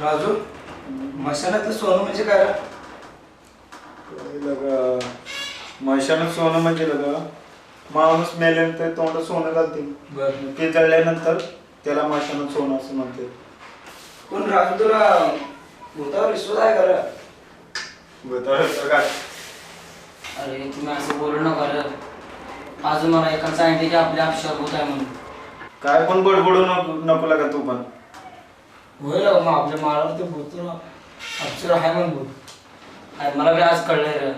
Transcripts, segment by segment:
राजू मशानातलं सोनं म्हणजे काय रे? मशानं सोनं म्हणजे लगा माणूस मेल्यानंतर तोंड सोनं घालते. बरं. ते जळल्यानंतर त्याला मशानं सोनं असं म्हणते. पण राजू तुला भूतावर विश्वास आहे का रे? बरं काय अरे तुम्ही असं बोलू नका रे. आज मला एका सांगितले की आपल्या अक्षर भूत आहे म्हणून. काय पण बडबडू नको लागा तू पण. होय रे, मग आपल्या माळावर ते भूत अक्षर आहे म्हणून भूत. अरे मला बी आज कळलंय रे.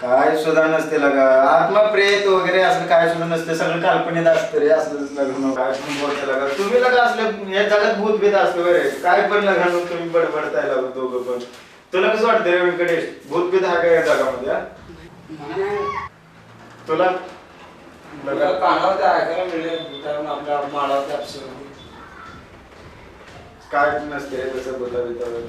काय सुद्धा नसते लगा आत्मा प्रेत वगैरे असं काय सुद्धा नसते. सगळं काल्पनिक असतं रे. असलं लग्न काय पण बोलते लगा तुम्ही लगा असलं या जगात भूत भेद असतं बरे. काय पण लग्न तुम्ही बडबडताय लागा दोघं पण. तुला कसं वाटतं रे व्यंकटेश भूत भेद हा काय या जगामध्ये हा? तुला मला कानावर ते ऐकायला मिळेल भूतावरून आपल्या माळावर ते अक्षर काय नसते रे तसं भूता बितावर.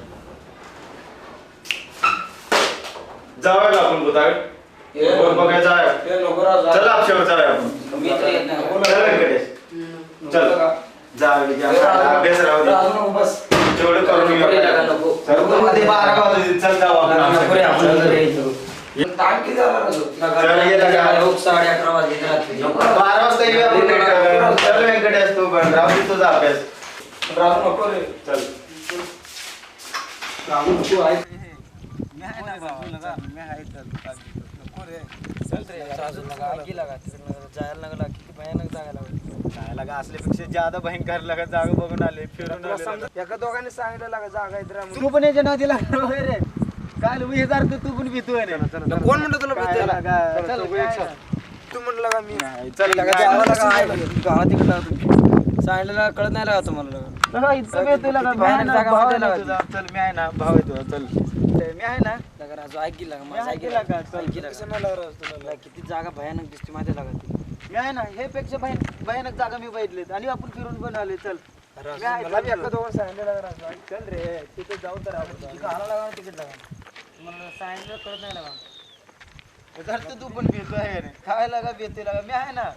जाऊया का आपण भूताकडे बघायला जाऊया. ते नको राजू. चला आपल्यावर जाऊया आपण. मी तर येत नाही. चल व्यंकटेश चल जाऊया. अभ्यास राहू दे. राजू नको बस. जेवढं करून घेऊया. नको. मध्ये 12 वाजले. चल जाऊ आपण. टाइम किती झाला राजू? चल ये लगा. 11:30 वाजले रात्री. 12 वाजता येऊया आपण. चल व्यंकटेश तू पण राहू दे तुझा अभ्यास. राजू नको रे. चल राजू नको आहे. असल्यापेक्षा ज्यादा भयंकर लगा जागा बघून आले फिरून एका दोघांनी सांगितलं लागा जागा आहे तर तू पण याच्या नादी लागला रे. काय हे जर तू पण भीतोय रे. कोण म्हणतो तुला भीती आहे? चल तू म्हणलं का मी चल गावात तिकडं सांगितलं कळत नाही लागा तुम्हाला. लगा इतकं भीतोय लगा. मी आहे ना, भाव आहे ना तुझा. चल मी आहे ना, भाव आहे तुझा. चल मी आहे ना. लगा राजू ऐक की लागा मी माझं आहे ऐक की लागा. चल. ऐक की लागा. किती जागा भयानक दिसते माहिती लागा ती. मी आहे ना. हे पेक्षा भयानक जागा मी बघितलेत आणि आपण फिरून पण आले. चल मी आहे. मला बी एका दोघांनी सांगितलं लागा राजू. चल रे तिथे जाऊ तर आपण. आला लागा तिकीट लागा. मला सांगितलं कळत नाही लागा. तर तू पण भीतोय रे. काय लागा भीतोय लागा. मी आहे ना.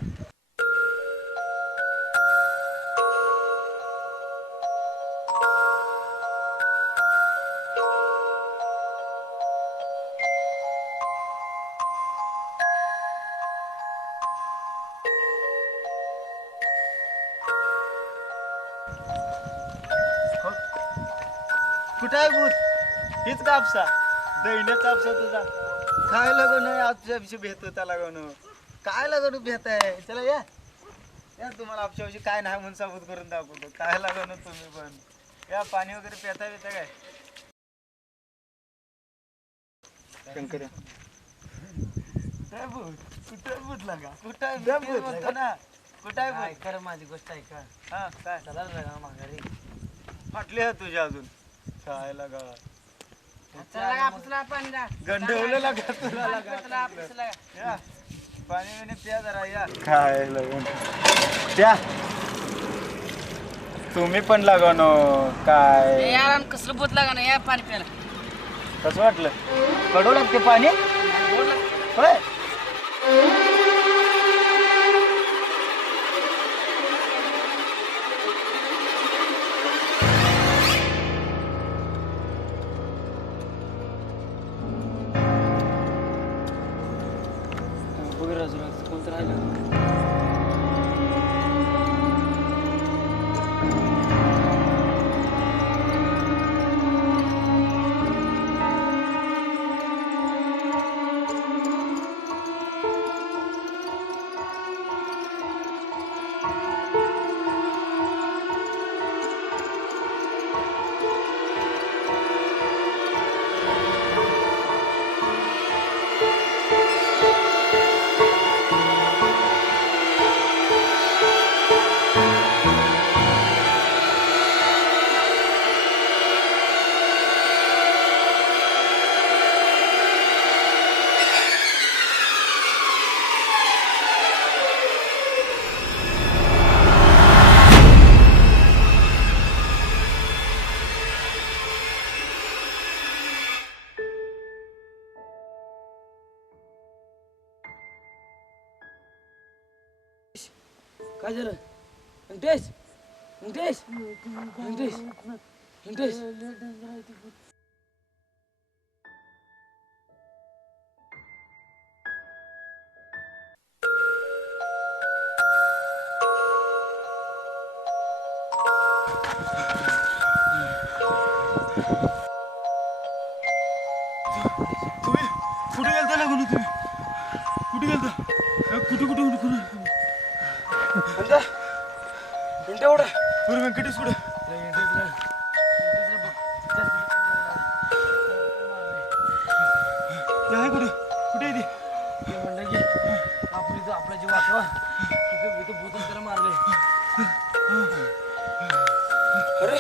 कुठं आहे भूत? हीच कापसा दैन्य कापसा तुझा. काय लागून आपच्याविषयी भेट होता लागून. काय लागून भेट आहे. चला या या तुम्हाला आपच्याविषयी काय नाही म्हणून साबूत करून दाखवतो. काय लागून तुम्ही पण या पाणी वगैरे पिता बिता काय शंकर भूत कुठं भूत लागा. कुठं आहे म्हणतो ना. कुठं आहे भूत? खरं माझी गोष्ट आहे का? हा काय चला लागा माघारी. फाटले आहे तुझ्या अजून. काय लागा आपल्याला पाणी द्या. गंडवलं लागा तुला लागा. या पाणी बिणी प्या जरा या. काय लागून प्या तुम्ही पण लागा नो. काय यार कसलं भूत लागा ना या पाणी प्यायला. कसं वाटलं? कडू लागते पाणी होय. बघ राजू कोणतं राहिलं. काय झालं? वेंकटेश वेंकटेश वेंकटेश तुम्ही कुठे गेलता लागून तुम्ही कुठे गेलता कुठे कुठे कुठे कुठे एवढा बरं व्यंकटेश कुठे ते आहे कुठे कुठे आहे ते म्हणलं की आपला जीव वाचवा इथं भूतच त्याला मारले अरे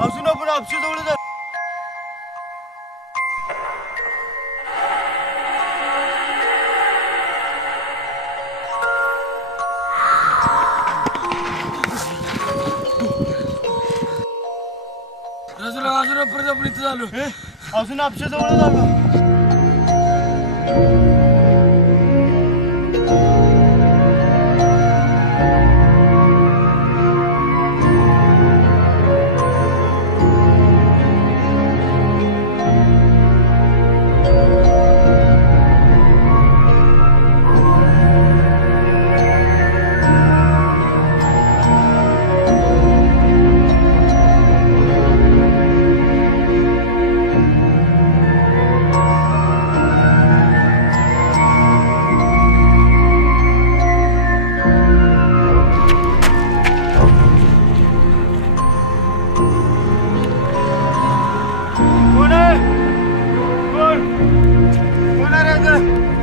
अजून आपण आपशी जवळ जा परत आपण इथं झालो अजून आपच्या जवळ झालो कोण आहे कोण कोण आहे रे